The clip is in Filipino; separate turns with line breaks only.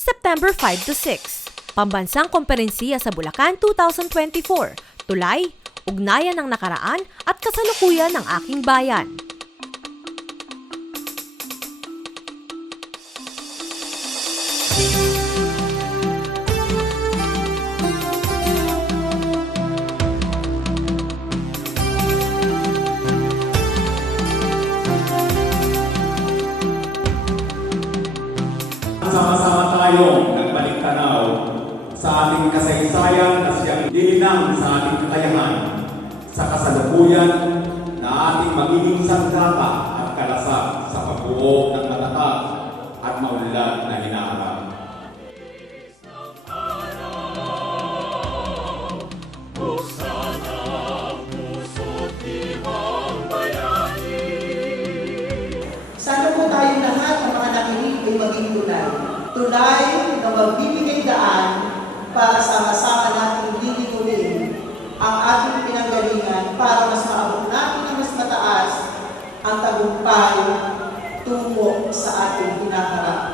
September 5 to 6. Pambansang Komperensiya sa Bulacan 2024. Tulay, ugnayan ng nakaraan at kasalukuyan ng aking bayan.
Sama-sama tayong nagbalik tanaw sa ating kasaysayan na siyang dininang sa ating kakayahan sa kasalukuyan na ating magiging sanggata at kalasap sa pagbuo ng matatag at maunlad na hinaharap.
Sana po tayo lahat ng mga nakinig ay maging tulay. Tulay na magbibigay daan para sama-sama natin lilingulin ang ating pinanggalingan para mas maabot natin ng mas mataas ang tagumpay tungo sa ating hinaharap.